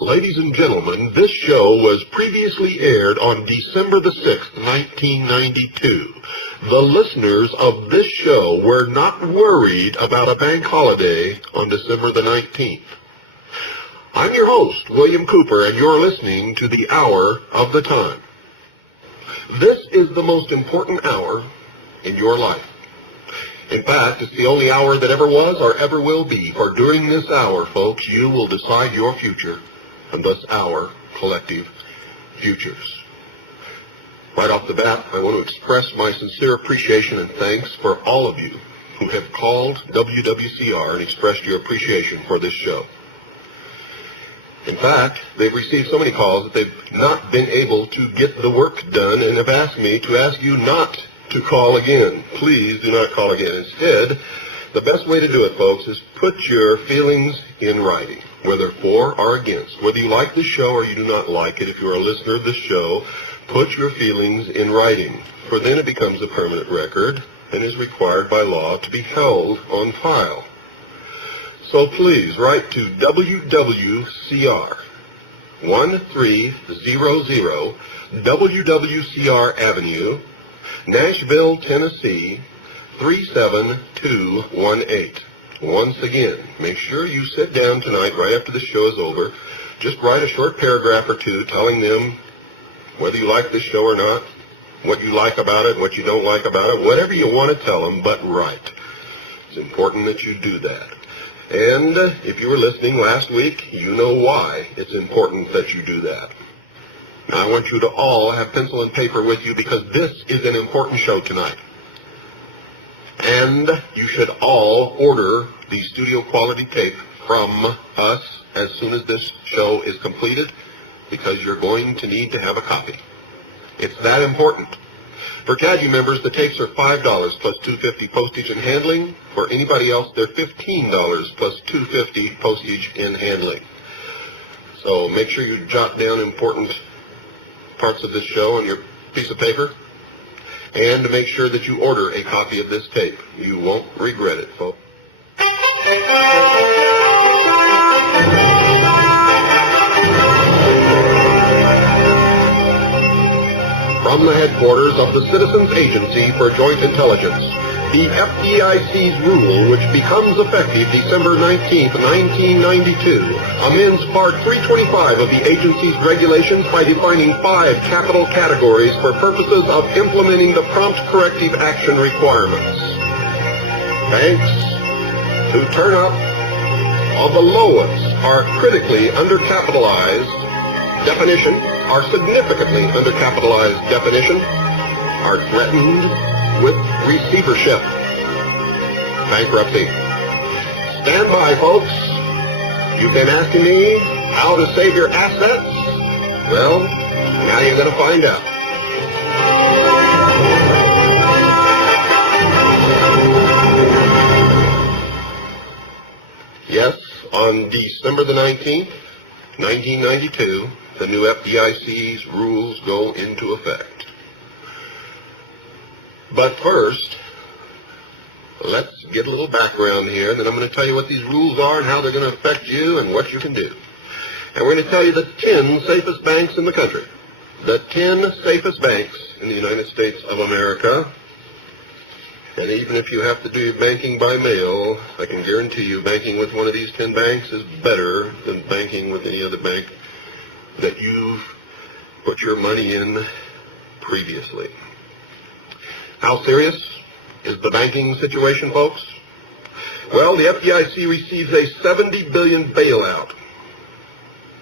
Ladies and gentlemen, this show was previously aired on December the 6th, 1992. The listeners of this show were not worried about a bank holiday on December the 19th. I'm your host, William Cooper, and you're listening to the Hour of the Time. This is the most important hour in your life. In fact, it's the only hour that ever was or ever will be, for during this hour, folks, you will decide your future, and thus our collective futures. Right off the bat, I want to express my sincere appreciation and thanks for all of you who have called WWCR and expressed your appreciation for this show. In fact, they've received so many calls that they've not been able to get the work done and have asked me to ask you not to call again. Please do not call again. Instead, the best way to do it, folks, is put your feelings in writing, whether for or against. Whether you like the show or you do not like it, if you're a listener of the show, put your feelings in writing, for then it becomes a permanent record and is required by law to be held on file. So please write to WWCR, 1300 WWCR Avenue, Nashville, Tennessee, 37218. Once again, make sure you sit down tonight right after the show is over. Just write a short paragraph or two telling them whether you like this show or not, what you like about it, what you don't like about it, whatever you want to tell them, but write. It's important that you do that. And if you were listening last week, you know why it's important that you do that. Now, I want you to all have pencil and paper with you because this is an important show tonight. And you should all order the studio quality tape from us as soon as this show is completed, because you're going to need to have a copy. It's that important. For CADU members, the tapes are $5 plus $2.50 postage and handling. For anybody else, they're $15 plus $2.50 postage and handling. So make sure you jot down important parts of this show on your piece of paper, and to make sure that you order a copy of this tape. You won't regret it, folks. From the headquarters of the Citizens Agency for Joint Intelligence, the F.D.I.C's rule, which becomes effective December 19, 1992, amends Part 325 of the agency's regulations by defining 5 capital categories for purposes of implementing the prompt corrective action requirements. Banks who turn up on the lowest are critically undercapitalized definition, are significantly undercapitalized definition, are threatened with receivership, bankruptcy. Stand by, folks. You've been asking me how to save your assets? Well, now you're going to find out. Yes, on December the 19th, 1992, the new F.D.I.C's rules go into effect. But first, let's get a little background here, and then I'm going to tell you what these rules are and how they're going to affect you and what you can do. And we're going to tell you the 10 safest banks in the country. The 10 safest banks in the United States of America. And even if you have to do banking by mail, I can guarantee you banking with one of these 10 banks is better than banking with any other bank that you've put your money in previously. How serious is the banking situation, folks? Well, the F.D.I.C. receives a $70 billion bailout.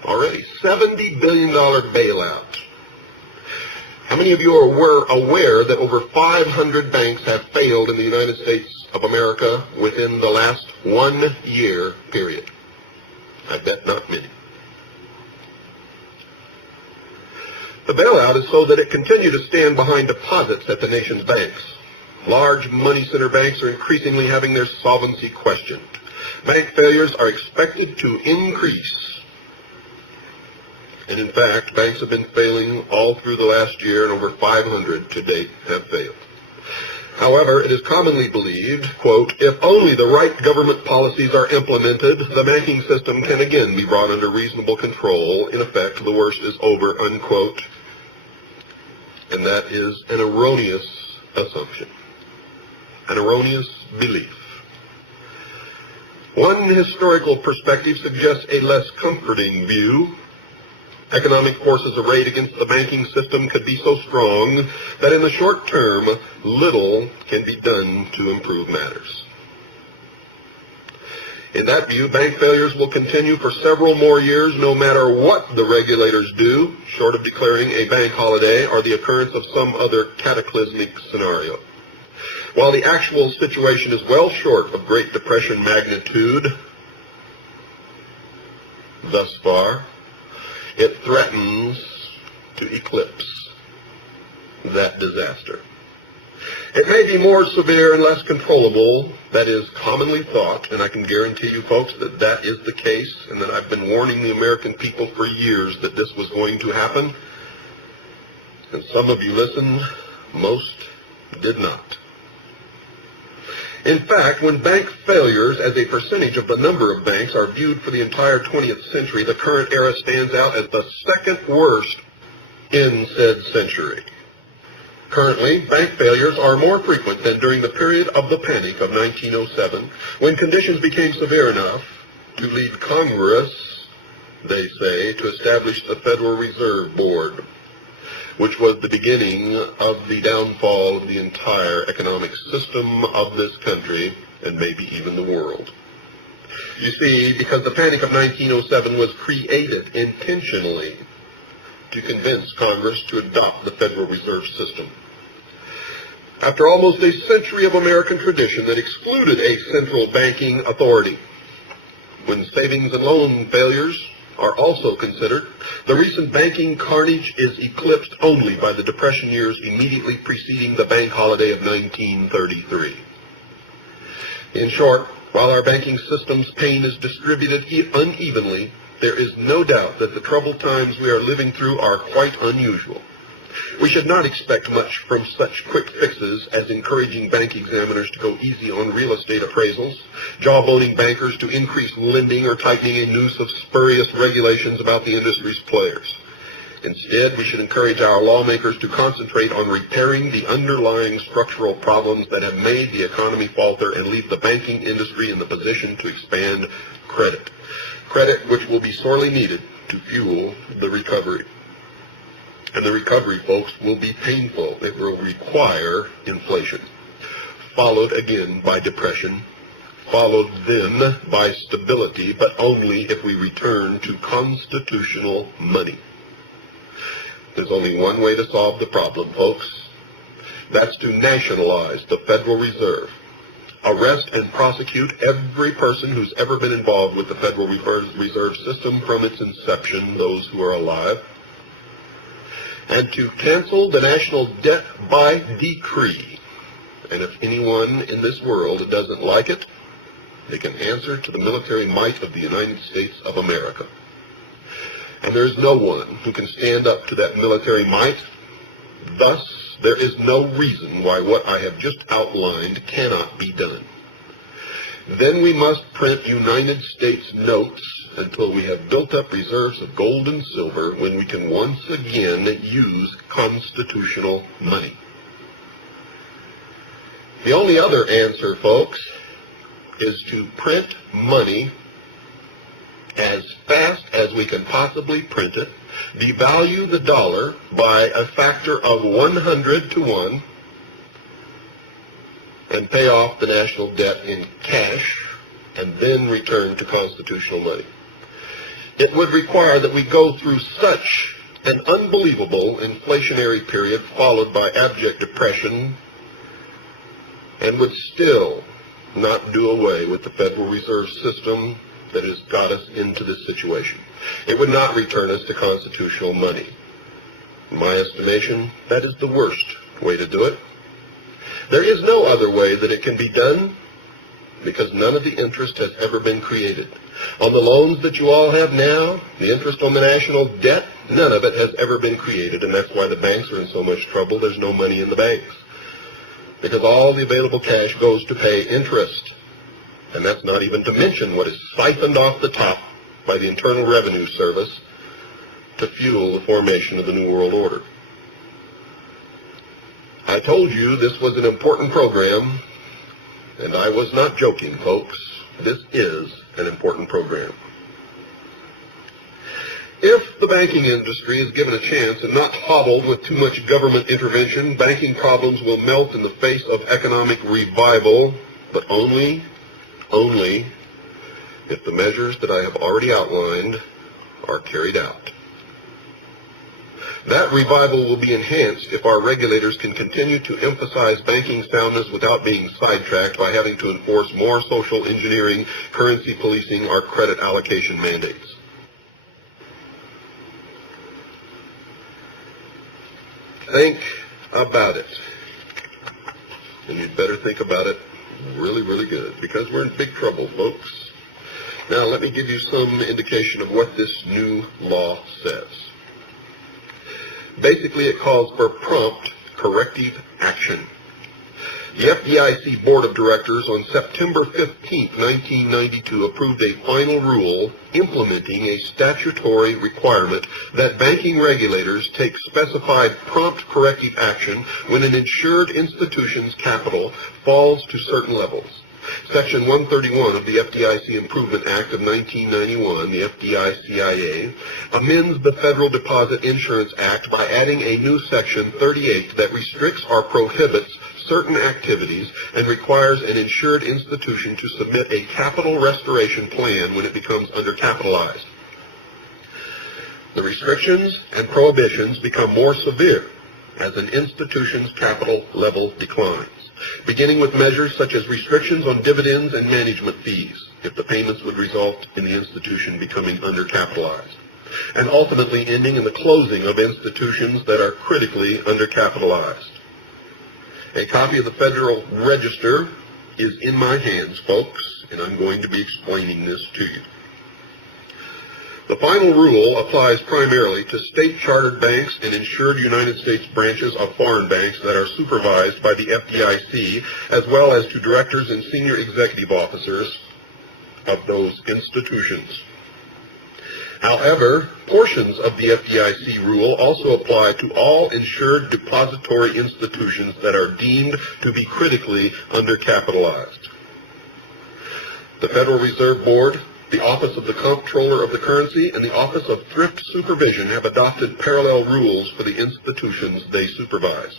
Already, $70 billion bailout. How many of you are aware that over 500 banks have failed in the United States of America within the last 1 year period? I bet not many. The bailout is so that it continue to stand behind deposits at the nation's banks. Large money center banks are increasingly having their solvency questioned. Bank failures are expected to increase. And in fact, banks have been failing all through the last year, and over 500 to date have failed. However, it is commonly believed, quote, if only the right government policies are implemented, the banking system can again be brought under reasonable control. In effect, the worst is over, unquote. And that is an erroneous assumption, an erroneous belief. One historical perspective suggests a less comforting view. Economic forces arrayed against the banking system could be so strong that in the short term, little can be done to improve matters. In that view, bank failures will continue for several more years no matter what the regulators do, short of declaring a bank holiday or the occurrence of some other cataclysmic scenario. While the actual situation is well short of Great Depression magnitude thus far, it threatens to eclipse that disaster. It may be more severe and less controllable, that is commonly thought, and I can guarantee you folks that that is the case, and that I've been warning the American people for years that this was going to happen. And some of you listened, most did not. In fact, when bank failures as a percentage of the number of banks are viewed for the entire 20th century, the current era stands out as the second worst in said century. Currently, bank failures are more frequent than during the period of the Panic of 1907, when conditions became severe enough to lead Congress, they say, to establish the Federal Reserve Board, which was the beginning of the downfall of the entire economic system of this country and maybe even the world. You see, because the Panic of 1907 was created intentionally to convince Congress to adopt the Federal Reserve System. After almost a century of American tradition that excluded a central banking authority, when savings and loan failures are also considered, the recent banking carnage is eclipsed only by the Depression years immediately preceding the bank holiday of 1933. In short, while our banking system's pain is distributed unevenly, there is no doubt that the troubled times we are living through are quite unusual. We should not expect much from such quick fixes as encouraging bank examiners to go easy on real estate appraisals, jawboning bankers to increase lending, or tightening a noose of spurious regulations about the industry's players. Instead, we should encourage our lawmakers to concentrate on repairing the underlying structural problems that have made the economy falter and leave the banking industry in the position to expand credit. Credit which will be sorely needed to fuel the recovery. And the recovery, folks, will be painful. It will require inflation, followed again by depression, followed then by stability, but only if we return to constitutional money. There's only one way to solve the problem, folks. That's to nationalize the Federal Reserve. Arrest and prosecute every person who's ever been involved with the Federal Reserve System from its inception, those who are alive. And to cancel the national debt by decree. And if anyone in this world doesn't like it, they can answer to the military might of the United States of America. And there's no one who can stand up to that military might. Thus, there is no reason why what I have just outlined cannot be done. Then we must print United States notes until we have built up reserves of gold and silver, when we can once again use constitutional money. The only other answer, folks, is to print money as fast as we can possibly print it, devalue the dollar by a factor of 100 to 1, and pay off the national debt in cash, and then return to constitutional money. It would require that we go through such an unbelievable inflationary period followed by abject depression, and would still not do away with the Federal Reserve System that has got us into this situation. It would not return us to constitutional money. In my estimation, that is the worst way to do it. There is no other way that it can be done, because none of the interest has ever been created. On the loans that you all have now, the interest on the national debt, none of it has ever been created, and that's why the banks are in so much trouble. There's no money in the banks. because all the available cash goes to pay interest. And that's not even to mention what is siphoned off the top by the Internal Revenue Service to fuel the formation of the New World Order. I told you this was an important program, and I was not joking, folks. This is an important program. If the banking industry is given a chance and not hobbled with too much government intervention, banking problems will melt in the face of economic revival, but only if the measures that I have already outlined are carried out. That revival will be enhanced if our regulators can continue to emphasize banking soundness without being sidetracked by having to enforce more social engineering, currency policing, or credit allocation mandates. Think about it. And you'd better think about it really, really good, because we're in big trouble, folks. Now, let me give you some indication of what this new law says. Basically, it calls for prompt corrective action. The F.D.I.C. Board of Directors on September 15, 1992 approved a final rule implementing a statutory requirement that banking regulators take specified prompt corrective action when an insured institution's capital falls to certain levels. Section 131 of the F.D.I.C. Improvement Act of 1991, the F.D.I.C.I.A., amends the Federal Deposit Insurance Act by adding a new Section 38 that restricts or prohibits certain activities and requires an insured institution to submit a capital restoration plan when it becomes undercapitalized. The restrictions and prohibitions become more severe as an institution's capital level declines, beginning with measures such as restrictions on dividends and management fees, if the payments would result in the institution becoming undercapitalized, and ultimately ending in the closing of institutions that are critically undercapitalized. A copy of the Federal Register is in my hands, folks, and I'm going to be explaining this to you. The final rule applies primarily to state-chartered banks and insured United States branches of foreign banks that are supervised by the F.D.I.C., as well as to directors and senior executive officers of those institutions. However, portions of the F.D.I.C. rule also apply to all insured depository institutions that are deemed to be critically undercapitalized. The Federal Reserve Board, the Office of the Comptroller of the Currency, and the Office of Thrift Supervision have adopted parallel rules for the institutions they supervise.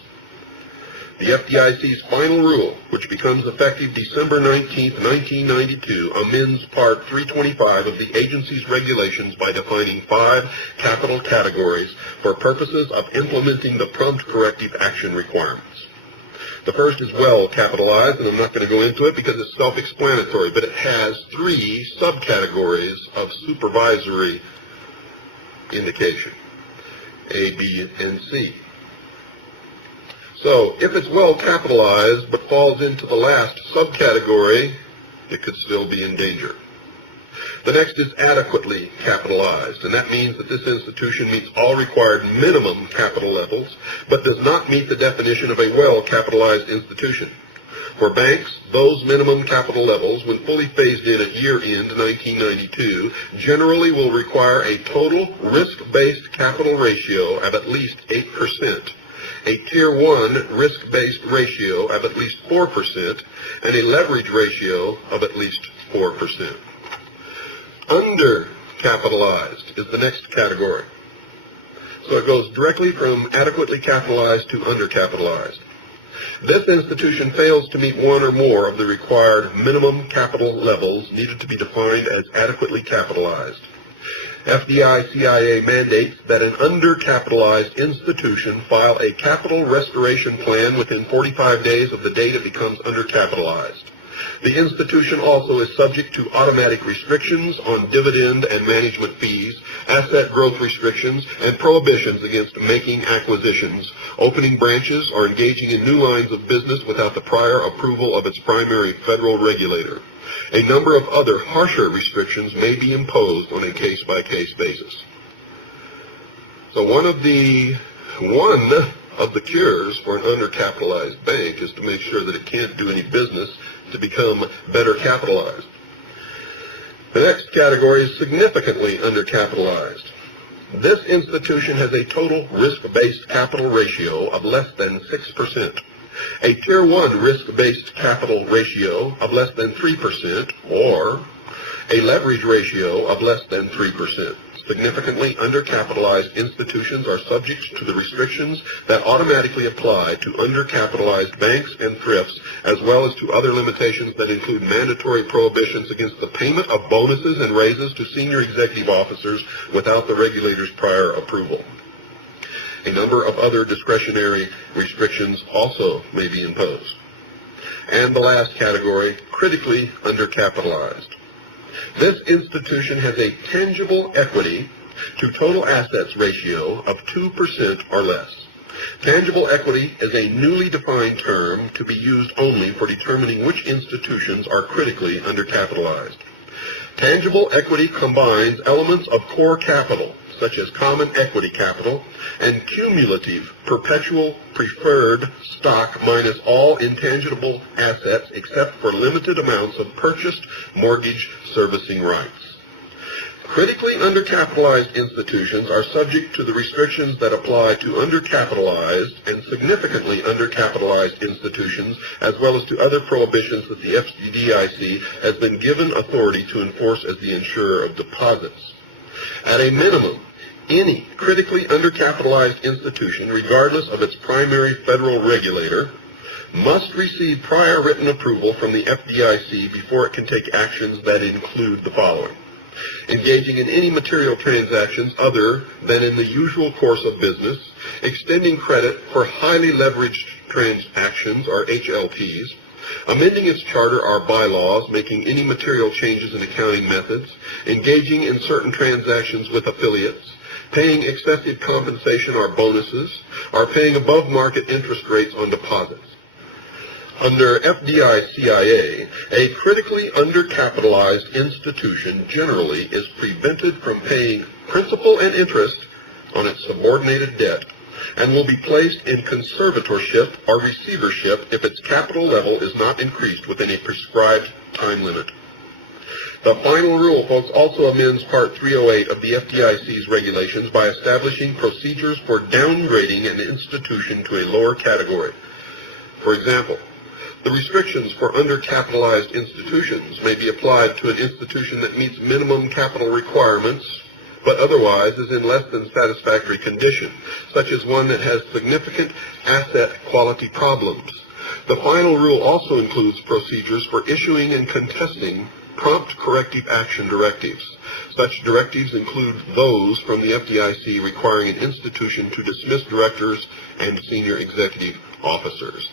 The F.D.I.C.'s final rule, which becomes effective December 19, 1992, amends Part 325 of the agency's regulations by defining 5 capital categories for purposes of implementing the prompt corrective action requirements. The first is well capitalized, and I'm not going to go into it because it's self-explanatory, but it has 3 subcategories of supervisory indication, A, B, and C. So, if it's well capitalized but falls into the last subcategory, it could still be in danger. The next is adequately capitalized, and that means that this institution meets all required minimum capital levels, but does not meet the definition of a well-capitalized institution. For banks, those minimum capital levels, when fully phased in at year-end 1992, generally will require a total risk-based capital ratio of at least 8%, a Tier 1 risk-based ratio of at least 4%, and a leverage ratio of at least 4%. Undercapitalized is the next category. So it goes directly from adequately capitalized to undercapitalized. This institution fails to meet one or more of the required minimum capital levels needed to be defined as adequately capitalized. F.D.I.C.I.A. mandates that an undercapitalized institution file a capital restoration plan within 45 days of the date it becomes undercapitalized. The institution also is subject to automatic restrictions on dividend and management fees, asset growth restrictions, and prohibitions against making acquisitions, opening branches, or engaging in new lines of business without the prior approval of its primary federal regulator. A number of other harsher restrictions may be imposed on a case-by-case basis. So one of the of the cures for an undercapitalized bank is to make sure that it can't do any business to become better capitalized. The next category is significantly undercapitalized. This institution has a total risk-based capital ratio of less than 6%, a Tier 1 risk-based capital ratio of less than 3%, or a leverage ratio of less than 3%. Significantly undercapitalized institutions are subject to the restrictions that automatically apply to undercapitalized banks and thrifts, as well as to other limitations that include mandatory prohibitions against the payment of bonuses and raises to senior executive officers without the regulator's prior approval. A number of other discretionary restrictions also may be imposed. And the last category, critically undercapitalized. This institution has a tangible equity to total assets ratio of 2% or less. Tangible equity is a newly defined term to be used only for determining which institutions are critically undercapitalized. Tangible equity combines elements of core capital, such as common equity capital, and cumulative perpetual preferred stock minus all intangible assets except for limited amounts of purchased mortgage servicing rights. Critically undercapitalized institutions are subject to the restrictions that apply to undercapitalized and significantly undercapitalized institutions, as well as to other prohibitions that the F.D.I.C has been given authority to enforce as the insurer of deposits. At a minimum, any critically undercapitalized institution, regardless of its primary federal regulator, must receive prior written approval from the F.D.I.C before it can take actions that include the following: engaging in any material transactions other than in the usual course of business, extending credit for highly leveraged transactions, or HLTs, amending its charter or bylaws, making any material changes in accounting methods, engaging in certain transactions with affiliates, paying excessive compensation or bonuses, or paying above-market interest rates on deposits. Under F.D.I.C.I.A., a critically undercapitalized institution generally is prevented from paying principal and interest on its subordinated debt and will be placed in conservatorship or receivership if its capital level is not increased within a prescribed time limit. The final rule, folks, also amends Part 308 of the F.D.I.C's regulations by establishing procedures for downgrading an institution to a lower category. For example, the restrictions for undercapitalized institutions may be applied to an institution that meets minimum capital requirements, but otherwise is in less than satisfactory condition, such as one that has significant asset quality problems. The final rule also includes procedures for issuing and contesting prompt corrective action directives. Such directives include those from the F.D.I.C requiring an institution to dismiss directors and senior executive officers.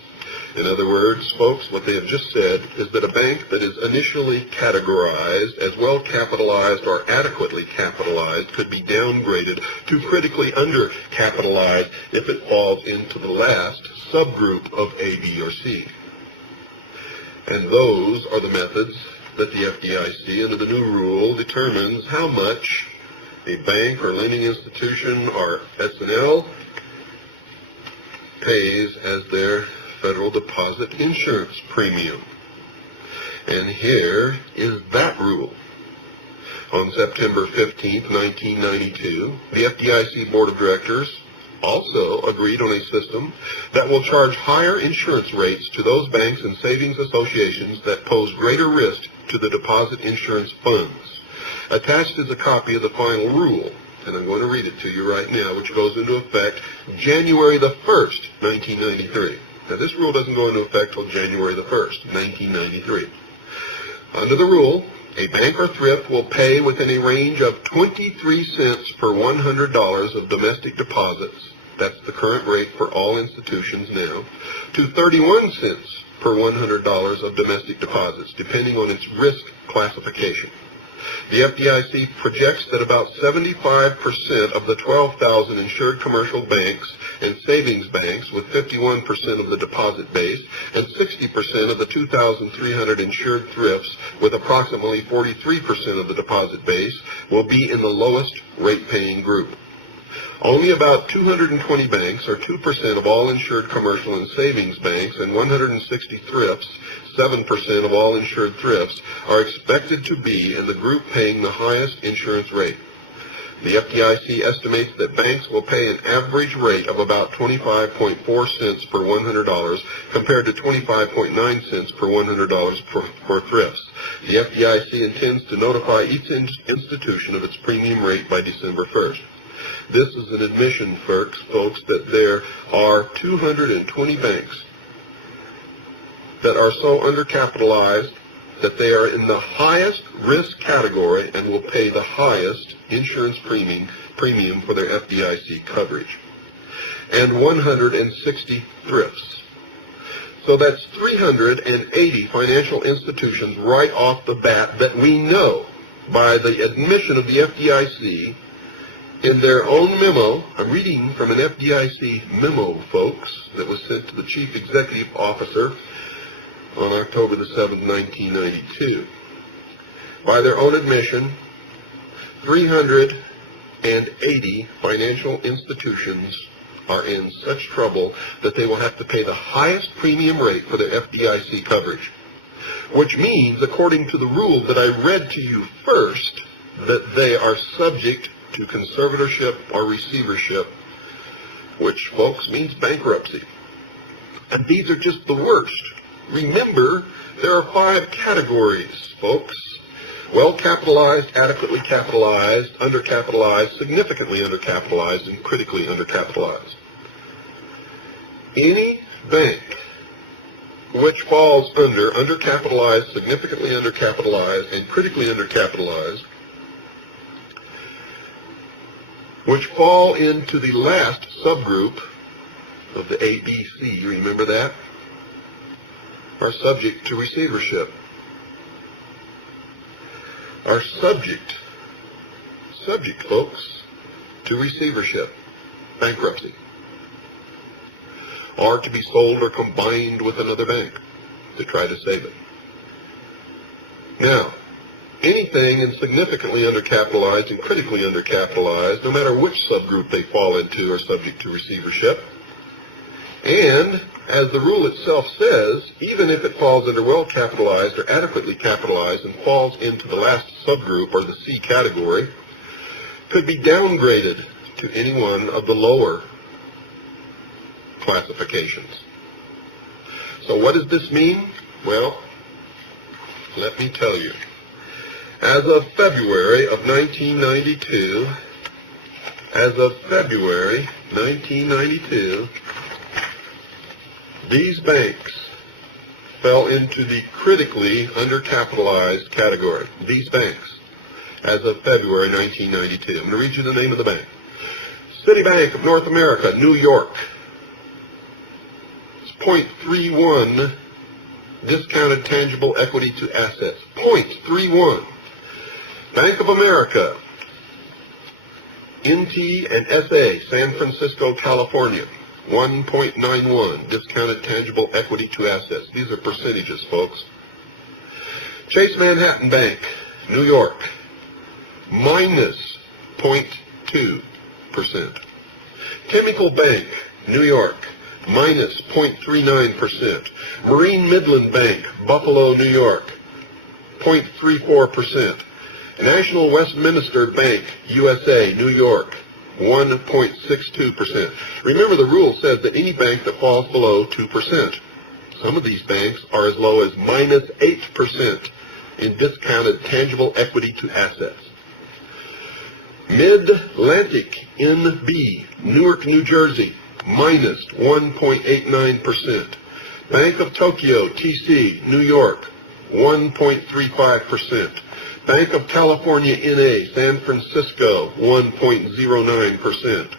In other words, folks, what they have just said is that a bank that is initially categorized as well capitalized or adequately capitalized could be downgraded to critically undercapitalized if it falls into the last subgroup of A, B, or C. And those are the methods that the F.D.I.C, under the new rule, determines how much a bank or lending institution or S&L pays as their federal deposit insurance premium. And here is that rule. On September 15, 1992, the F.D.I.C Board of Directors also agreed on a system that will charge higher insurance rates to those banks and savings associations that pose greater risk to the deposit insurance funds. Attached is a copy of the final rule, and I'm going to read it to you right now, which goes into effect January the 1st, 1993. Now, this rule doesn't go into effect until January the 1st, 1993. Under the rule, a bank or thrift will pay within a range of 23 cents per $100 of domestic deposits, that's the current rate for all institutions now, to 31 cents per $100 of domestic deposits, depending on its risk classification. The F.D.I.C projects that about 75% of the 12,000 insured commercial banks and savings banks with 51% of the deposit base and 60% of the 2,300 insured thrifts with approximately 43% of the deposit base will be in the lowest rate-paying group. Only about 220 banks, or 2% of all insured commercial and savings banks, and 160 thrifts, 7% of all insured thrifts, are expected to be in the group paying the highest insurance rate. The F.D.I.C. estimates that banks will pay an average rate of about 25.4 cents per $100 compared to 25.9 cents per $100 for thrifts. The F.D.I.C. intends to notify each institution of its premium rate by December 1st. This is an admission, folks, that there are 220 banks that are so undercapitalized that they are in the highest risk category and will pay the highest insurance premium for their F.D.I.C. coverage. And 160 thrifts. So that's 380 financial institutions right off the bat that we know by the admission of the F.D.I.C. in their own memo. I'm reading from an F.D.I.C. memo, folks, that was sent to the Chief Executive Officer on October the 7th, 1992. By their own admission, 380 financial institutions are in such trouble that they will have to pay the highest premium rate for their F.D.I.C. coverage, which means, according to the rule that I read to you first, that they are subject to conservatorship or receivership, which, folks, means bankruptcy. And these are just the worst. Remember, there are 5 categories, folks. Well-capitalized, adequately capitalized, undercapitalized, significantly undercapitalized, and critically undercapitalized. Any bank which falls under undercapitalized, significantly undercapitalized, and critically undercapitalized, which fall into the last subgroup of the ABC, you remember that, are subject to receivership. Are subject, folks, to receivership, bankruptcy, or to be sold or combined with another bank to try to save it. Now, anything insignificantly undercapitalized and critically undercapitalized, no matter which subgroup they fall into, are subject to receivership. And, as the rule itself says, even if it falls under well-capitalized or adequately capitalized and falls into the last subgroup, or the C category, could be downgraded to any one of the lower classifications. So what does this mean? Well, let me tell you. As of February of 1992, these banks fell into the critically undercapitalized category. These banks, as of February 1992. I'm going to read you the name of the bank. Citibank of North America, New York. It's 0.31 discounted tangible equity to assets. 0.31. Bank of America, NT and SA, San Francisco, California. 1.91 discounted tangible equity to assets. These are percentages, folks. Chase Manhattan Bank, New York, minus 0.2%. Chemical Bank, New York, minus 0.39%. Marine Midland Bank, Buffalo, New York, 0.34%. National Westminster Bank, USA, New York, 1.62%. Remember, the rule says that any bank that falls below 2%. Some of these banks are as low as minus 8% in discounted tangible equity to assets. Mid-Atlantic NB, Newark, New Jersey, minus 1.89%. Bank of Tokyo, TC, New York, 1.35%. Bank of California, NA, San Francisco, 1.09%.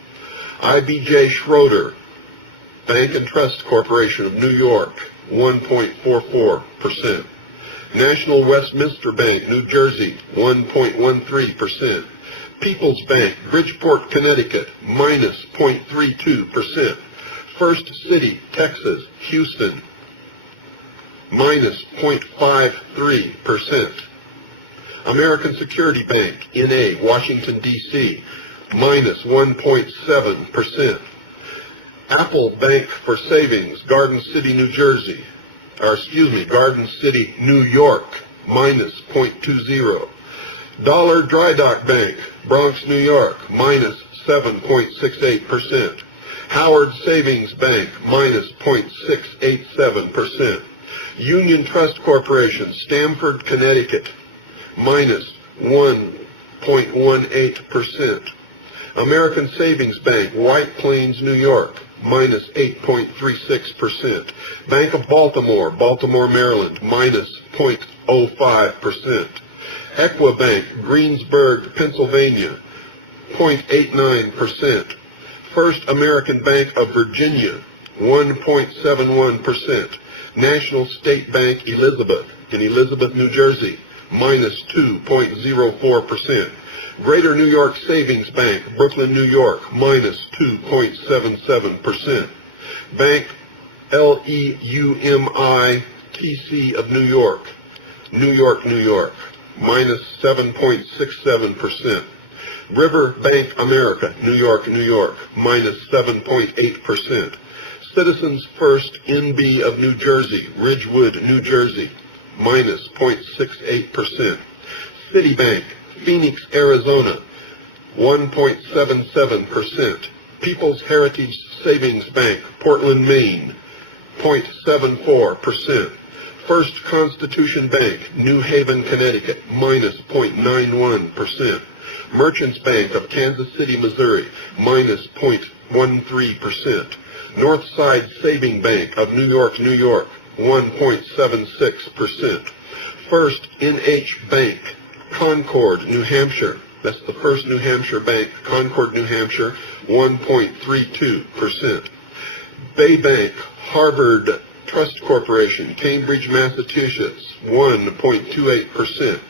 IBJ Schroeder, Bank and Trust Corporation of New York, 1.44%. National Westminster Bank, New Jersey, 1.13%. People's Bank, Bridgeport, Connecticut, minus 0.32%. First City, Texas, Houston, minus 0.53%. American Security Bank, NA, Washington, D.C., minus 1.7%. Apple Bank for Savings, Garden City, New York, minus 0.20. Dollar Dry Dock Bank, Bronx, New York, minus 7.68%. Howard Savings Bank, minus 0.687%. Union Trust Corporation, Stamford, Connecticut, minus 1.18%. American Savings Bank, White Plains, New York, minus 8.36%. Bank of Baltimore, Baltimore, Maryland, minus 0.05%. Equibank, Greensburg, Pennsylvania, 0.89%. First American Bank of Virginia, 1.71%. National State Bank Elizabeth in Elizabeth, New Jersey, minus 2.04%. Greater New York Savings Bank, Brooklyn, New York, minus 2.77%. Bank LEUMITC of New York, New York, New York, minus 7.67%. River Bank America, New York, New York, minus 7.8%. Citizens First NB of New Jersey, Ridgewood, New Jersey, minus 0.68%. Citibank, Phoenix, Arizona, 1.77%. People's Heritage Savings Bank, Portland, Maine, 0.74%. First Constitution Bank, New Haven, Connecticut, minus 0.91%. Merchants Bank of Kansas City, Missouri, minus 0.13%. Northside Saving Bank of New York, New York, 1.76%. First NH Bank, Concord, New Hampshire, that's the First New Hampshire Bank, Concord, New Hampshire, 1.32%. Bay Bank, Harvard Trust Corporation, Cambridge, Massachusetts, 1.28%.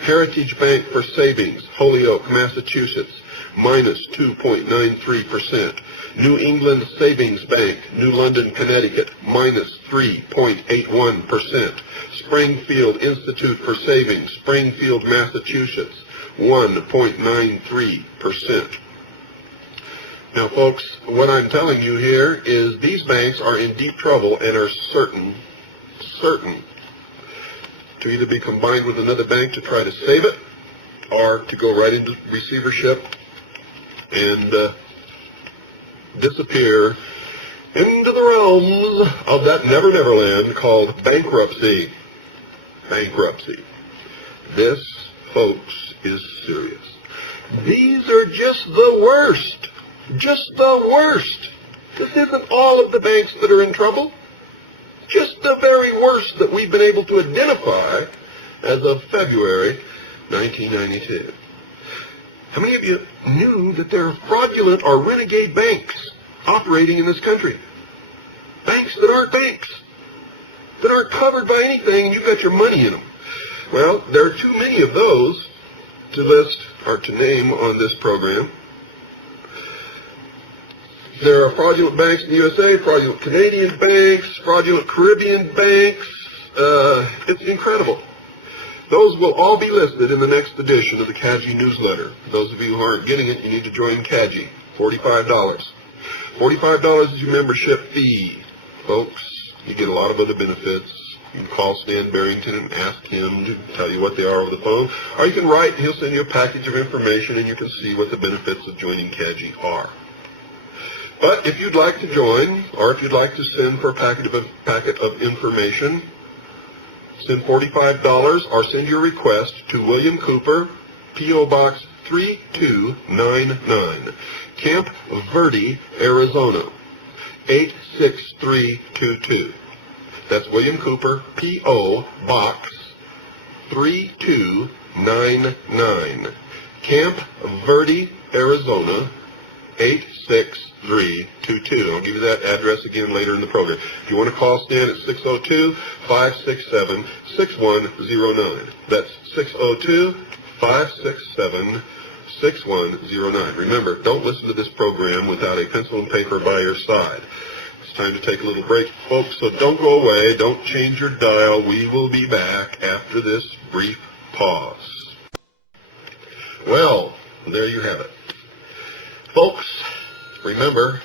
Heritage Bank for Savings, Holyoke, Massachusetts, minus 2.93%. New England Savings Bank, New London, Connecticut, minus 3.81%. Springfield Institute for Savings, Springfield, Massachusetts, 1.93%. Now, folks, what I'm telling you here is these banks are in deep trouble and are certain to either be combined with another bank to try to save it or to go right into receivership and disappear into the realms of that never land called bankruptcy. Bankruptcy. This, folks, is serious. These are just the worst. Just the worst. This isn't all of the banks that are in trouble. Just the very worst that we've been able to identify as of February 1992. How many of you knew that there are fraudulent or renegade banks operating in this country? Banks that aren't banks, that aren't covered by anything, and you've got your money in them. Well, there are too many of those to list or to name on this program. There are fraudulent banks in the USA, fraudulent Canadian banks, fraudulent Caribbean banks. It's incredible. Those will all be listed in the next edition of the CAGI newsletter. Those of you who aren't getting it, you need to join CAGI. $45. $45 is your membership fee. Folks, you get a lot of other benefits. You can call Stan Barrington and ask him to tell you what they are over the phone. Or you can write, and he'll send you a package of information, and you can see what the benefits of joining CAGI are. But if you'd like to join, or if you'd like to send for a packet of information, send $45 or send your request to William Cooper, P.O. Box 3299, Camp Verde, Arizona, 86322. That's William Cooper, P.O. Box 3299, Camp Verde, Arizona, 86322. I'll give you that address again later in the program. If you want to call Stan at 602-567-6109. That's 602-567-6109. Remember, don't listen to this program without a pencil and paper by your side. It's time to take a little break, folks, so don't go away. Don't change your dial. We will be back after this brief pause. Well, there you have it. Folks, remember,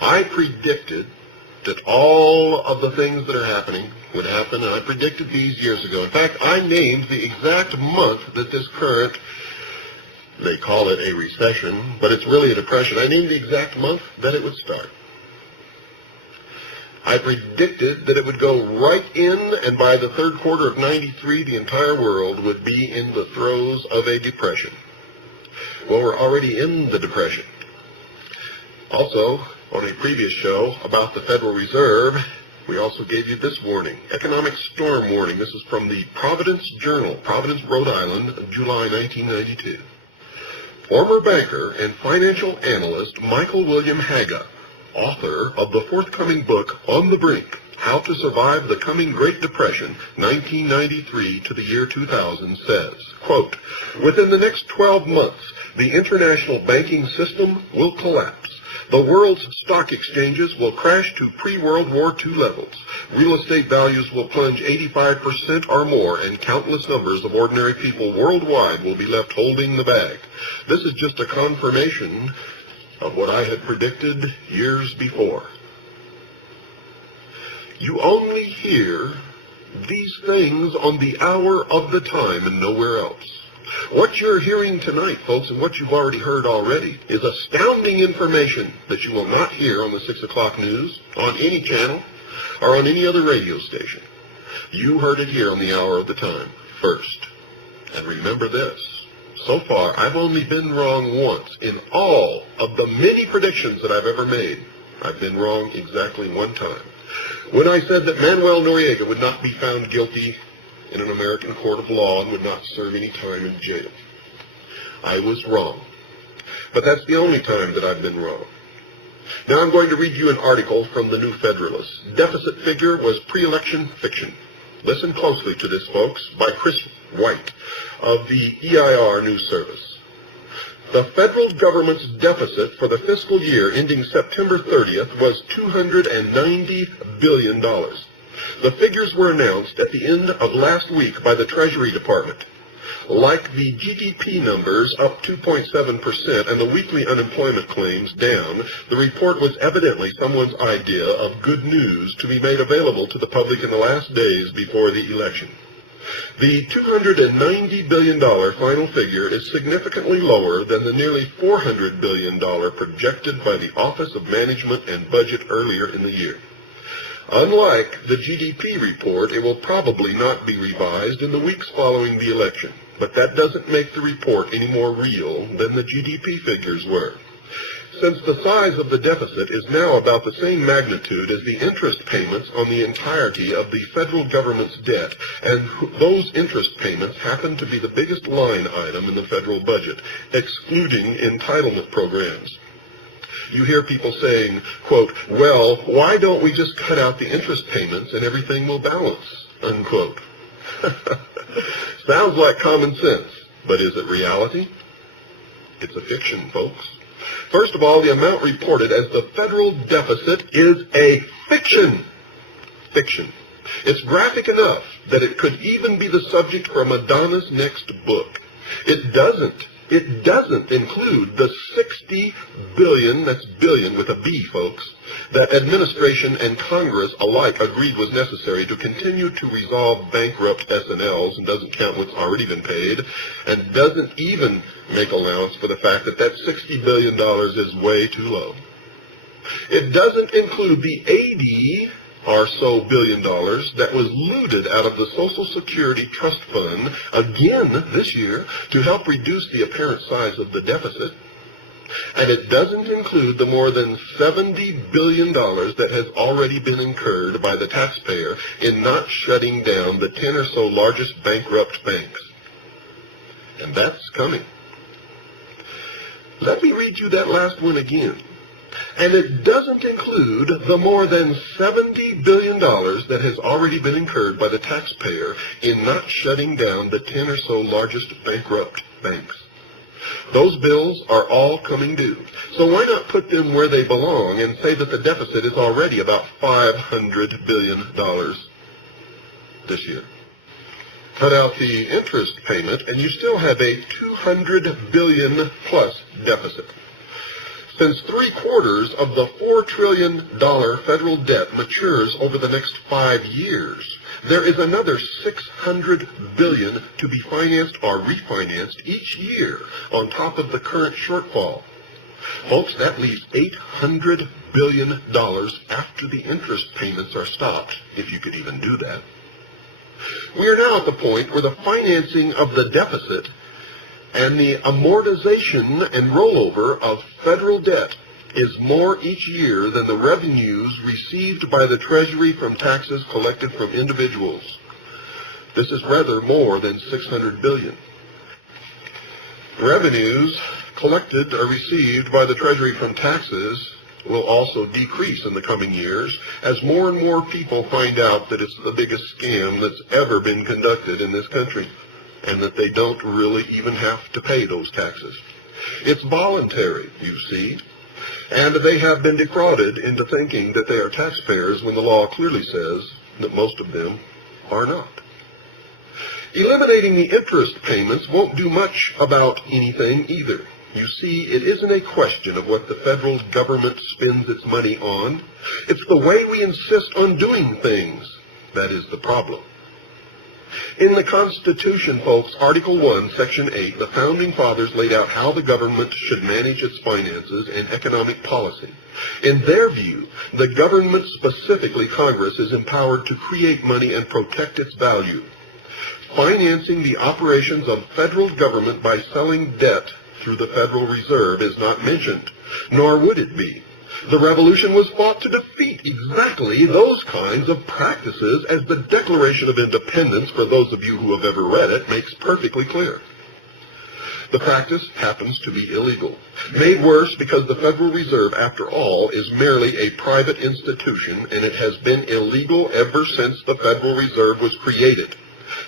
I predicted that all of the things that are happening would happen, and I predicted these years ago. In fact, I named the exact month that this current, they call it a recession, but it's really a depression. I named the exact month that it would start. I predicted that it would go right in, and by the third quarter of '93, the entire world would be in the throes of a depression. Well, we're already in the depression. Also, on a previous show about the Federal Reserve, we also gave you this warning, economic storm warning. This is from the Providence Journal, Providence, Rhode Island, July 1992. Former banker and financial analyst Michael William Haga, author of the forthcoming book On the Brink, How to Survive the Coming Great Depression, 1993 to the year 2000, says, quote, within the next 12 months, the international banking system will collapse. The world's stock exchanges will crash to pre-World War II levels. Real estate values will plunge 85% or more, and countless numbers of ordinary people worldwide will be left holding the bag. This is just a confirmation of what I had predicted years before. You only hear these things on the hour of the time and nowhere else. What you're hearing tonight, folks, and what you've already heard already, is astounding information that you will not hear on the 6 o'clock news, on any channel, or on any other radio station. You heard it here on the hour of the time, first. And remember this, so far I've only been wrong once. In all of the many predictions that I've ever made, I've been wrong exactly one time. When I said that Manuel Noriega would not be found guilty in an American court of law and would not serve any time in jail. I was wrong. But that's the only time that I've been wrong. Now I'm going to read you an article from the New Federalist. Deficit figure was pre-election fiction. Listen closely to this, folks, by Chris White of the EIR News Service. The federal government's deficit for the fiscal year ending September 30th was $290 billion. The figures were announced at the end of last week by the Treasury Department. Like the GDP numbers up 2.7% and the weekly unemployment claims down, the report was evidently someone's idea of good news to be made available to the public in the last days before the election. The $290 billion final figure is significantly lower than the nearly $400 billion projected by the Office of Management and Budget earlier in the year. Unlike the GDP report, it will probably not be revised in the weeks following the election, but that doesn't make the report any more real than the GDP figures were. Since the size of the deficit is now about the same magnitude as the interest payments on the entirety of the federal government's debt, and those interest payments happen to be the biggest line item in the federal budget, excluding entitlement programs. You hear people saying, quote, well, why don't we just cut out the interest payments and everything will balance, unquote. Sounds like common sense, but is it reality? It's a fiction, folks. First of all, the amount reported as the federal deficit is a fiction. Fiction. It's graphic enough that it could even be the subject for Madonna's next book. It doesn't include the $60 billion, that's billion with a B, folks, that administration and Congress alike agreed was necessary to continue to resolve bankrupt S&Ls, and doesn't count what's already been paid, and doesn't even make allowance for the fact that that $60 billion is way too low. It doesn't include the $80 or so billion that was looted out of the Social Security Trust Fund again this year to help reduce the apparent size of the deficit. And it doesn't include the more than $70 billion that has already been incurred by the taxpayer in not shutting down the 10 or so largest bankrupt banks. And that's coming. Let me read you that last one again. And it doesn't include the more than $70 billion that has already been incurred by the taxpayer in not shutting down the 10 or so largest bankrupt banks. Those bills are all coming due. So why not put them where they belong and say that the deficit is already about $500 billion this year? Cut out the interest payment and you still have a $200 billion plus deficit. Since 3/4 of the $4 trillion federal debt matures over the next 5 years, there is another $600 billion to be financed or refinanced each year on top of the current shortfall. Folks, that leaves $800 billion after the interest payments are stopped, if you could even do that. We are now at the point where the financing of the deficit and the amortization and rollover of federal debt is more each year than the revenues received by the Treasury from taxes collected from individuals. This is rather more than $600 billion. Revenues collected or received by the Treasury from taxes will also decrease in the coming years as more and more people find out that it's the biggest scam that's ever been conducted in this country, and that they don't really even have to pay those taxes. It's voluntary, you see, and they have been defrauded into thinking that they are taxpayers when the law clearly says that most of them are not. Eliminating the interest payments won't do much about anything either. You see, it isn't a question of what the federal government spends its money on. It's the way we insist on doing things that is the problem. In the Constitution, folks, Article 1, Section 8, the Founding Fathers laid out how the government should manage its finances and economic policy. In their view, the government, specifically Congress, is empowered to create money and protect its value. Financing the operations of federal government by selling debt through the Federal Reserve is not mentioned, nor would it be. The revolution was fought to defeat exactly those kinds of practices, as the Declaration of Independence, for those of you who have ever read it, makes perfectly clear. The practice happens to be illegal, made worse because the Federal Reserve, after all, is merely a private institution, and it has been illegal ever since the Federal Reserve was created.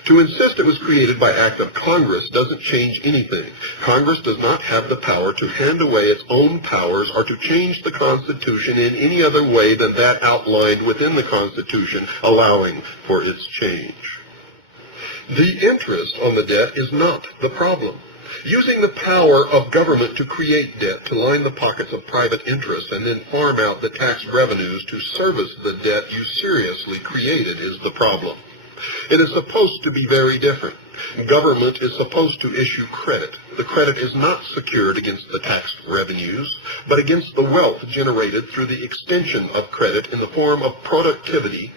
To insist it was created by act of Congress doesn't change anything. Congress does not have the power to hand away its own powers or to change the Constitution in any other way than that outlined within the Constitution, allowing for its change. The interest on the debt is not the problem. Using the power of government to create debt to line the pockets of private interests and then farm out the tax revenues to service the debt you seriously created is the problem. It is supposed to be very different. Government is supposed to issue credit. The credit is not secured against the tax revenues, but against the wealth generated through the extension of credit in the form of productivity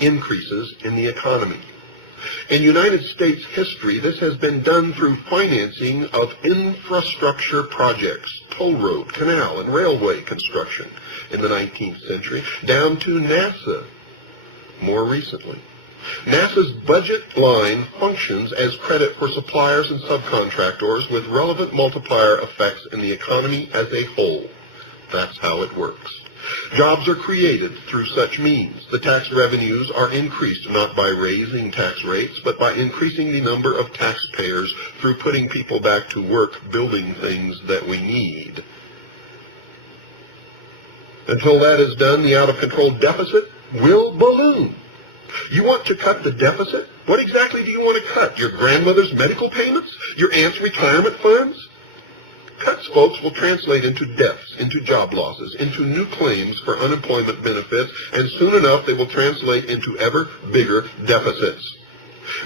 increases in the economy. In United States history, this has been done through financing of infrastructure projects, toll road, canal, and railway construction in the 19th century, down to NASA more recently. NASA's budget line functions as credit for suppliers and subcontractors with relevant multiplier effects in the economy as a whole. That's how it works. Jobs are created through such means. The tax revenues are increased not by raising tax rates, but by increasing the number of taxpayers through putting people back to work building things that we need. Until that is done, the out-of-control deficit will balloon. You want to cut the deficit? What exactly do you want to cut? Your grandmother's medical payments? Your aunt's retirement funds? Cuts, folks, will translate into deaths, into job losses, into new claims for unemployment benefits, and soon enough they will translate into ever bigger deficits.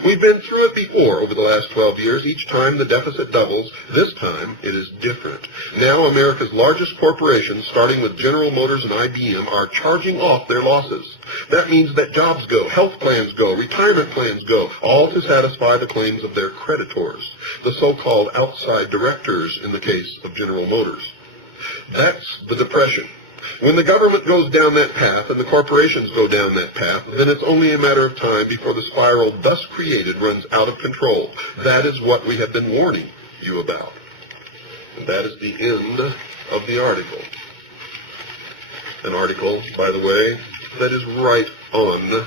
We've been through it before over the last 12 years. Each time the deficit doubles. This time it is different. Now America's largest corporations, starting with General Motors and IBM, are charging off their losses. That means that jobs go, health plans go, retirement plans go, all to satisfy the claims of their creditors, the so-called outside directors in the case of General Motors. That's the Depression. When the government goes down that path and the corporations go down that path, then it's only a matter of time before the spiral thus created runs out of control. That is what we have been warning you about. And that is the end of the article. An article, by the way, that is right on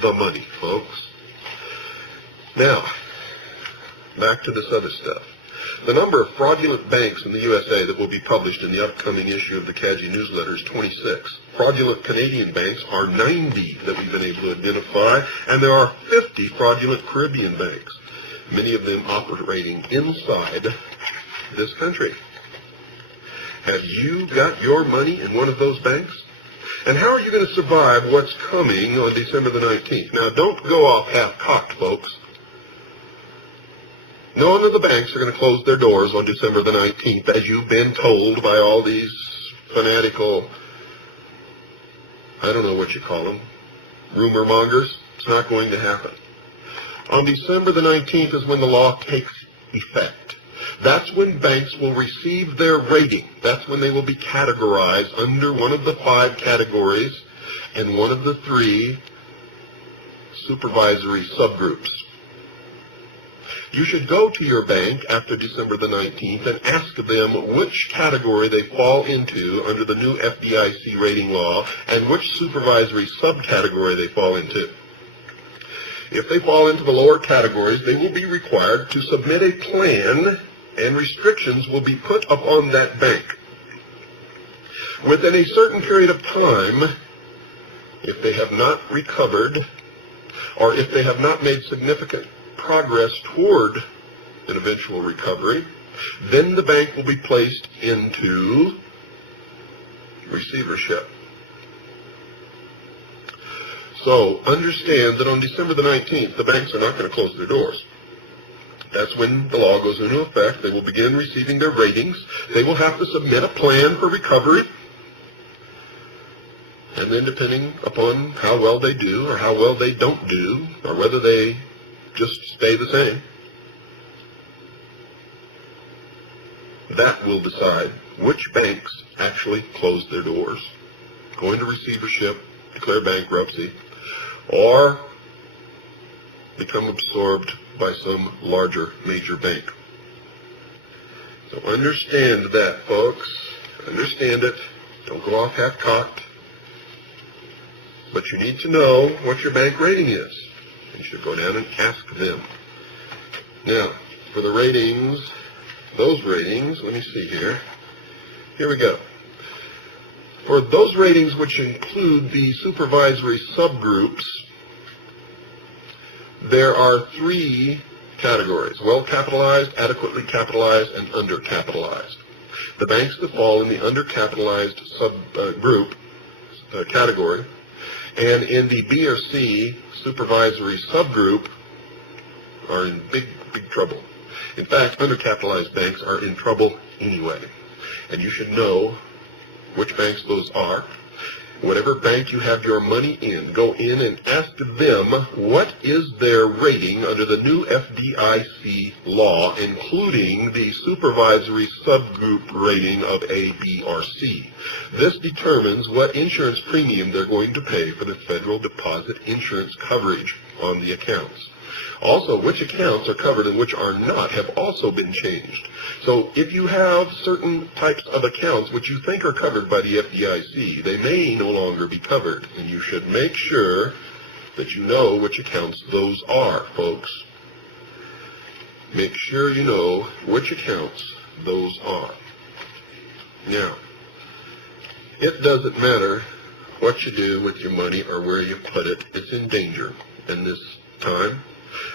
the money, folks. Now, back to this other stuff. The number of fraudulent banks in the USA that will be published in the upcoming issue of the CAGI newsletter is 26. Fraudulent Canadian banks are 90 that we've been able to identify, and there are 50 fraudulent Caribbean banks, many of them operating inside this country. Have you got your money in one of those banks? And how are you going to survive what's coming on December the 19th? Now, don't go off half-cocked, folks. None of the banks are going to close their doors on December the 19th, as you've been told by all these fanatical, I don't know what you call them, rumor mongers. It's not going to happen. On December the 19th is when the law takes effect. That's when banks will receive their rating. That's when they will be categorized under one of the 5 categories and one of the 3 supervisory subgroups. You should go to your bank after December the 19th and ask them which category they fall into under the new F.D.I.C rating law and which supervisory subcategory they fall into. If they fall into the lower categories, they will be required to submit a plan, and restrictions will be put upon that bank. Within a certain period of time, if they have not recovered, or if they have not made significant progress toward an eventual recovery, then the bank will be placed into receivership. So understand that on December the 19th, the banks are not going to close their doors. That's when the law goes into effect. They will begin receiving their ratings. They will have to submit a plan for recovery. And then depending upon how well they do or how well they don't do, or whether they just stay the same, that will decide which banks actually close their doors, go into receivership, declare bankruptcy, or become absorbed by some larger major bank. So understand that, folks. Understand it. Don't go off half-cocked. But you need to know what your bank rating is. You should go down and ask them. Now, for the ratings, those ratings, let me see here. Here we go. For those ratings which include the supervisory subgroups, there are 3 categories: well-capitalized, adequately capitalized, and undercapitalized. The banks that fall in the undercapitalized subgroup category and in the B or C supervisory subgroup are in big trouble. In fact, undercapitalized banks are in trouble anyway. And you should know which banks those are. Whatever bank you have your money in, go in and ask them what is their rating under the new F.D.I.C law, including the supervisory subgroup rating of A, B, or C. This determines what insurance premium they're going to pay for the federal deposit insurance coverage on the accounts. Also, which accounts are covered and which are not have also been changed. So if you have certain types of accounts which you think are covered by the F.D.I.C, they may no longer be covered, and you should make sure that you know which accounts those are, folks. Make sure you know which accounts those are. Now, it doesn't matter what you do with your money or where you put it. It's in danger in this time.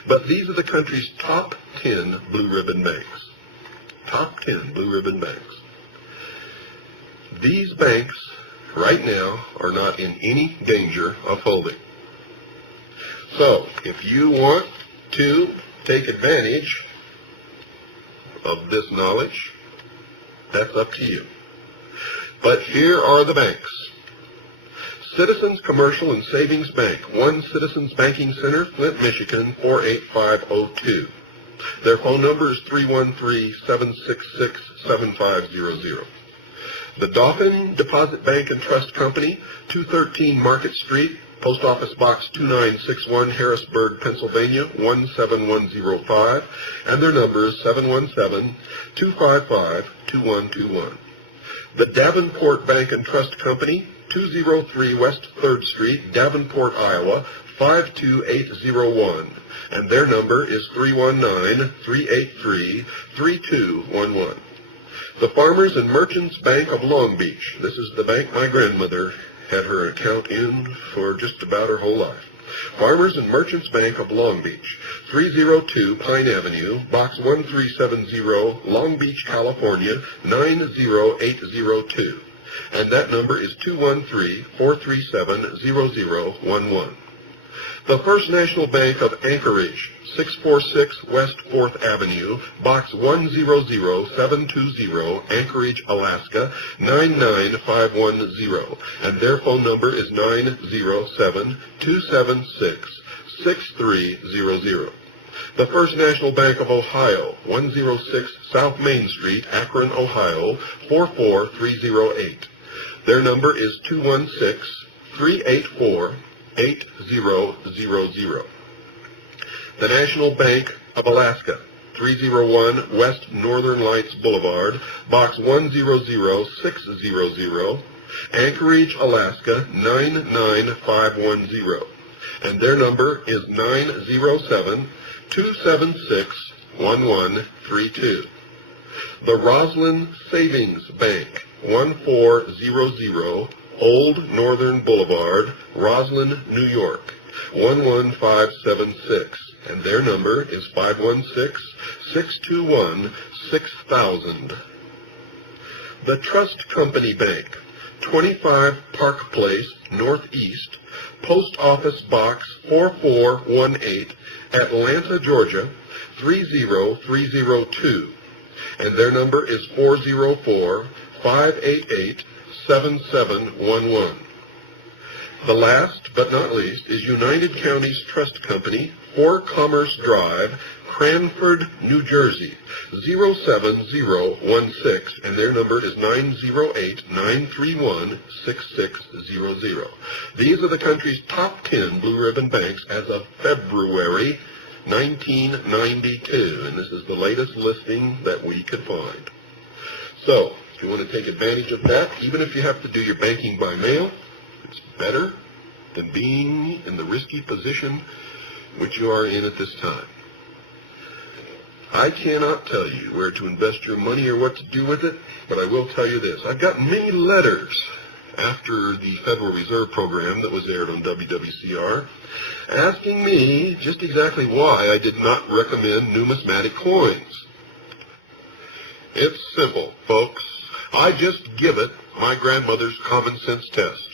But these are the country's top 10 blue ribbon banks. Top 10 blue ribbon banks. These banks right now are not in any danger of folding. So if you want to take advantage of this knowledge, that's up to you. But here are the banks. Citizens Commercial and Savings Bank, 1 Citizens Banking Center, Flint, Michigan, 48502. Their phone number is 313-766-7500. The Dauphin Deposit Bank and Trust Company, 213 Market Street, Post Office Box 2961, Harrisburg, Pennsylvania, 17105, and their number is 717-255-2121. The Davenport Bank and Trust Company, 203 West 3rd Street, Davenport, Iowa, 52801, and their number is 319-383-3211. The Farmers and Merchants Bank of Long Beach. This is the bank my grandmother had her account in for just about her whole life. Farmers and Merchants Bank of Long Beach, 302 Pine Avenue, Box 1370, Long Beach, California, 90802. And that number is 213-437-0011. The First National Bank of Anchorage, 646 West 4th Avenue, Box 100720, Anchorage, Alaska, 99510. And their phone number is 907-276-6300. The First National Bank of Ohio, 106 South Main Street, Akron, Ohio, 44308. Their number is 216-384-8000. The National Bank of Alaska, 301 West Northern Lights Boulevard, Box 100600, Anchorage, Alaska, 99510. And their number is 907-276-1132. The Roslyn Savings Bank, 1400 Old Northern Boulevard, Roslyn, New York, 11576. And their number is 516-621-6000. The Trust Company Bank, 25 Park Place, Northeast, Post Office Box 4418, Atlanta, Georgia, 30302. And their number is 404-588-7711. The last but not least is United Counties Trust Company, 4 Commerce Drive, Cranford, New Jersey, 07016, and their number is 908-931-6600. These are the country's top 10 blue ribbon banks as of February 1992, and this is the latest listing that we could find. So, if you want to take advantage of that, even if you have to do your banking by mail, it's better than being in the risky position which you are in at this time. I cannot tell you where to invest your money or what to do with it, but I will tell you this. I've got many letters after the Federal Reserve program that was aired on WWCR asking me just exactly why I did not recommend numismatic coins. It's simple, folks. I just give it my grandmother's common sense test.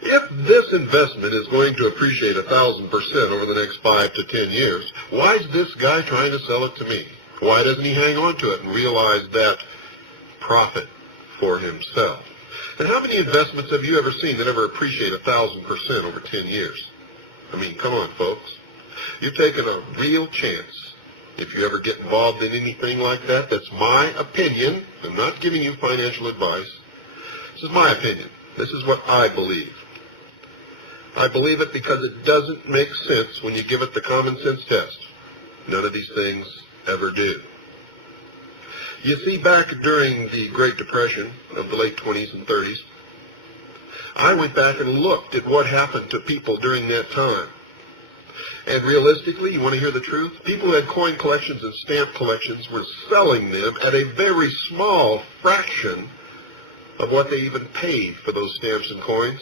If this investment is going to appreciate 1,000% over the next 5 to 10 years, why is this guy trying to sell it to me? Why doesn't he hang on to it and realize that profit for himself? And how many investments have you ever seen that ever appreciate 1,000% over 10 years? I mean, come on, folks. You've taken a real chance. If you ever get involved in anything like that, that's my opinion. I'm not giving you financial advice. This is my opinion. This is what I believe. I believe it because it doesn't make sense when you give it the common sense test. None of these things ever do. You see, back during the Great Depression of the late 20s and 30s, I went back and looked at what happened to people during that time. And realistically, you want to hear the truth? People who had coin collections and stamp collections were selling them at a very small fraction of what they even paid for those stamps and coins,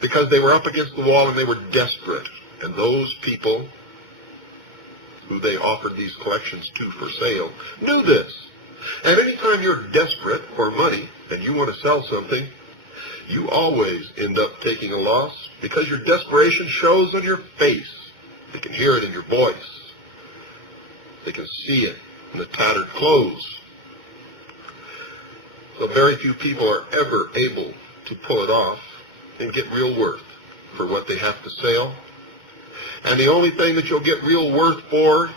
because they were up against the wall and they were desperate. And those people who they offered these collections to for sale knew this. And anytime you're desperate for money and you want to sell something, you always end up taking a loss because your desperation shows on your face. They can hear it in your voice. They can see it in the tattered clothes. So very few people are ever able to pull it off and get real worth for what they have to sell. And the only thing that you'll get real worth for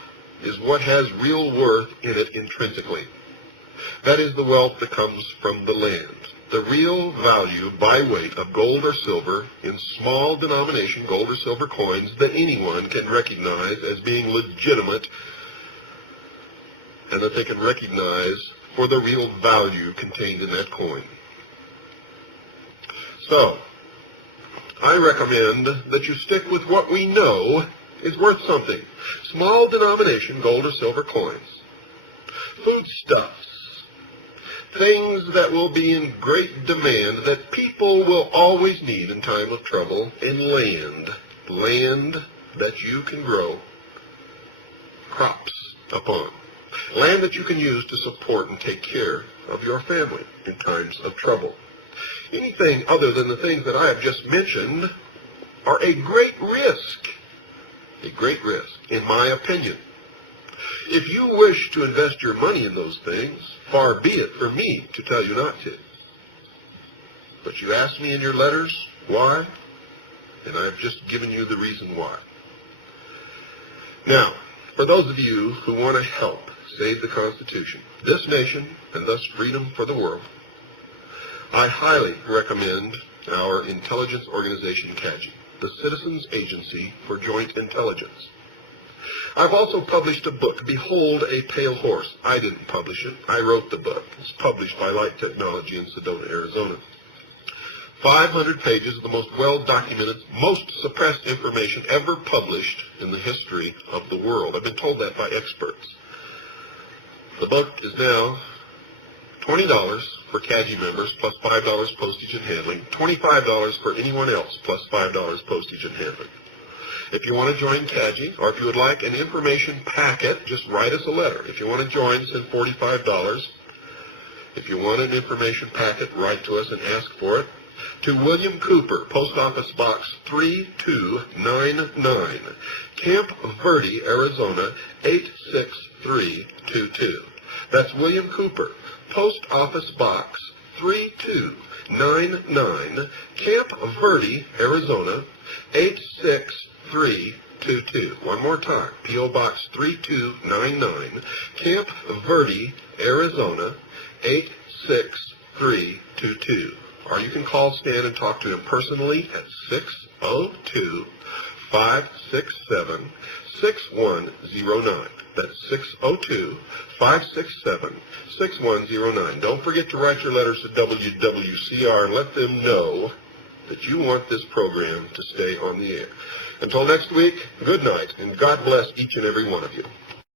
is what has real worth in it intrinsically. That is the wealth that comes from the land. The real value by weight of gold or silver in small denomination gold or silver coins that anyone can recognize as being legitimate, and that they can recognize for the real value contained in that coin. So, I recommend that you stick with what we know is worth something. Small denomination gold or silver coins. Foodstuffs. Things that will be in great demand that people will always need in time of trouble. And land. land that you can grow crops upon. Land that you can use to support and take care of your family in times of trouble. Anything other than the things that I have just mentioned are a great risk. A great risk, in my opinion. If you wish to invest your money in those things, far be it for me to tell you not to. But you ask me in your letters why, and I have just given you the reason why. Now, for those of you who want to help save the Constitution, this nation, and thus freedom for the world, I highly recommend our intelligence organization, CAGI, the Citizens Agency for Joint Intelligence. I've also published a book, Behold a Pale Horse. I didn't publish it. I wrote the book. It's published by Light Technology in Sedona, Arizona. 500 pages of the most well-documented, most suppressed information ever published in the history of the world. I've been told that by experts. The book is now $20 for CAGI members, plus $5 postage and handling, $25 for anyone else, plus $5 postage and handling. If you want to join CAGI, or if you would like an information packet, just write us a letter. If you want to join, send $45. If you want an information packet, write to us and ask for it. To William Cooper, Post Office Box 3299, Camp Verde, Arizona 86322. That's William Cooper, Post Office Box 3299, Camp Verde, Arizona 86322. One more time, P.O. Box 3299, Camp Verde, Arizona 86322. Or you can call Stan and talk to him personally at 602-567-6109. That's 602-567-6109. Don't forget to write your letters to WWCR and let them know that you want this program to stay on the air. Until next week, good night, and God bless each and every one of you.